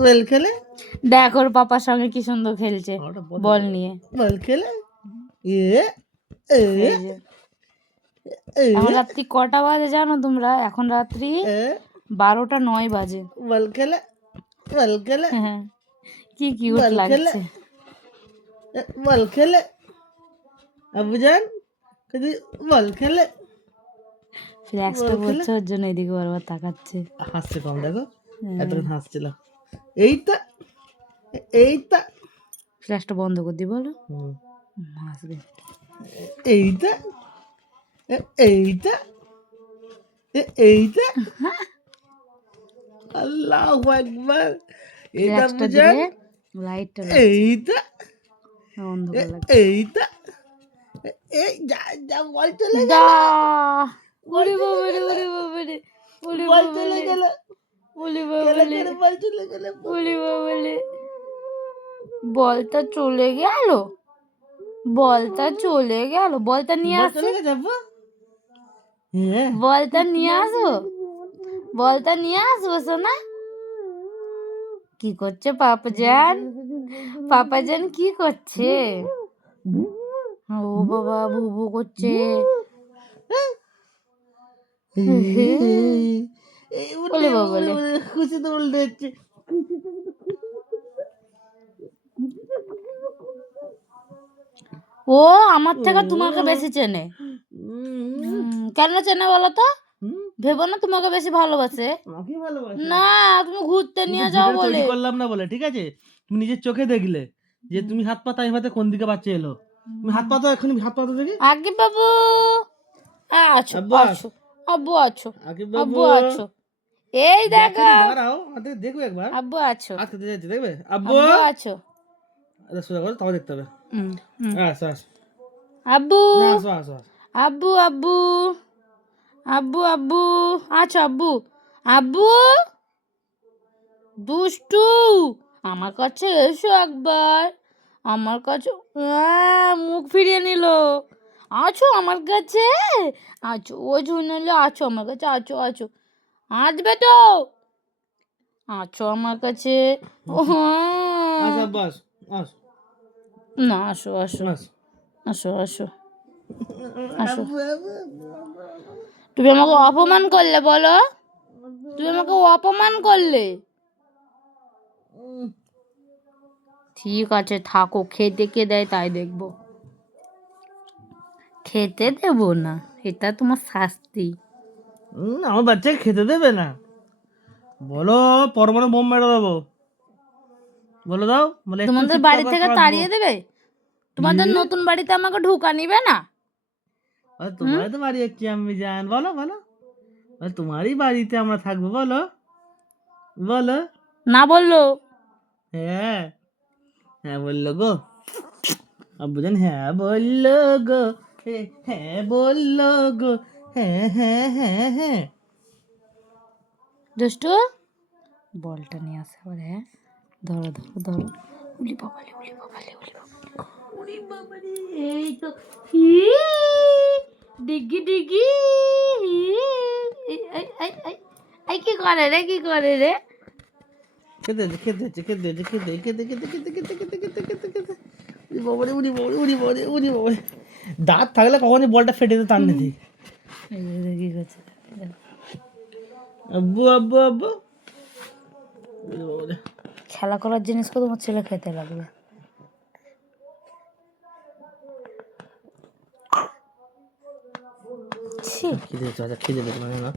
বল খেলে দেখ ওর পাপার সঙ্গে কি সুন্দর খেলছে বল নিয়ে। বল খেলে এই যে এখন রাত্রি কটা বাজে জানো তোমরা? এখন রাত্রি 12:09 বাজে। বল খেলে বল খেলে হ্যাঁ কি কিউট লাগছে। বল খেলে আব্বুজান কদি বল খেলে ফ্ল্যাক্সটা বলছে ওর জন্য এদিকে বারবার তাকাচ্ছে। হাসছে কম দেখো, এতক্ষণ হাসছিল। এইটা এইটা ফ্ল্যাশটা বন্ধ করে দি বলো, হাসবে। এইটা এইটা এইটা আল্লাহু আকবার। এইটা বুঝান লাইটটা এইটা বন্ধ করে লাগছে। এইটা এই যা যা বল চলে গেল। ওরে বাবা রে ওরে বাবা রে ওরে বল বাবা চলে রে গেল। ওরে বাবা রে বল চলে গেল। ওরে বাবা রে বলটা চলে গেল, বলটা চলে গেল। বলটা নিয়ে আসো, বলটা নিয়ে আসো, বলটা নিয়ে আসবো সোনা। কি করছে পাপাজান? পাপাজান কি করছে? ও বাবা ভুবু করছে। ওলে বাবা লে খুশি তো উল্টে যাচ্ছে। ও আমার থেকে তোমাকে বেশি চেনে। কেন চেনে বলো তো? ভেবো না তোমাকে বেশি ভালোবাসে। না তুমি ঘুরতে নিয়ে যাও বলে করলাম না বলে, ঠিক আছে? তুমি নিজের চোখে দেখলে যে তুমি হাত পা তাই হাতে কোন দিকে বাচ্চা এলো। তুমি হাত পা তো এখনই হাত পা তো দেখি। আগে বাবু আছো আছো আব্বু আছো আব্বু আছো। এই দেখো দাঁড়াও দেখো একবার। আব্বু আছো আজকে দেখবে আব্বু আছো। সোজা করে তাও দেখতে হবে। আচ্ছা আচ্ছা আব্বু আসো আসো আব্বু আব্বু আব্বু আব্বু আছো আব্বু আব্বু দুষ্টু আমার কাছে এসো একবার। আমার কাছে মুখ ফিরিয়ে নিল। আছো আমার কাছে আছো, ও ঝুনলে আছো আমার কাছে, আছো আছো আসবে তো, আছো আমার কাছে। ও আচ্ছা বাস আস না আসো আসো আসো আসো আসো। তুমি আমাকে অপমান করলে বলো, তুমি আমাকে অপমান করলে। ঠিক আছে থাকো, খেতে কে দেয় তাই দেখবো। খেতে দেবো না, এটা তোমার শাস্তি। আমার বাচ্চাকে খেতে দেবে না বলো? পরমাণু বোম মেরে দেবো বলে দাও। বলে তোমাদের বাড়ি থেকে তাড়িয়ে দেবে? তোমাদের নতুন বাড়িতে আমাকে ঢুকা নিবে না? তোমারই তো বাড়ি হচ্ছে আমি জান, বলো বলো তোমারই বাড়িতে আমরা থাকবো বলো বলো। না বললো হ্যাঁ হ্যাঁ বললো গো আব্বু জান, হ্যাঁ বললো গো, হ্যাঁ বললো গো, হ্যাঁ হ্যাঁ হ্যাঁ হ্যাঁ। দুষ্টু বলটা নিয়ে আসে বলে। হ্যাঁ ধরো ধরো ধরো। উলি বাবালে উলি বাবালে উলি বাবালে উলি বাবালে। এই তো ডিগি ডিগি। এই কি করে রে, কি করে রে? খেতে খেতে খেতে খেতে খেতে খেতে খেতে খেতে খেতে খেতে খেতে খেতে উড়ি বাবারে উড়ি বাবারে উড়ি বাবারে উড়ি বাবারে। দাঁত থাকলে কখনই বলটা ফেটে যেত টান নিতে। কি করছে? আব্বু আব্বু আব্বু খেলা করার জিনিসকে তোমার ছেলে খেতে লাগবে। খিদে খিদে না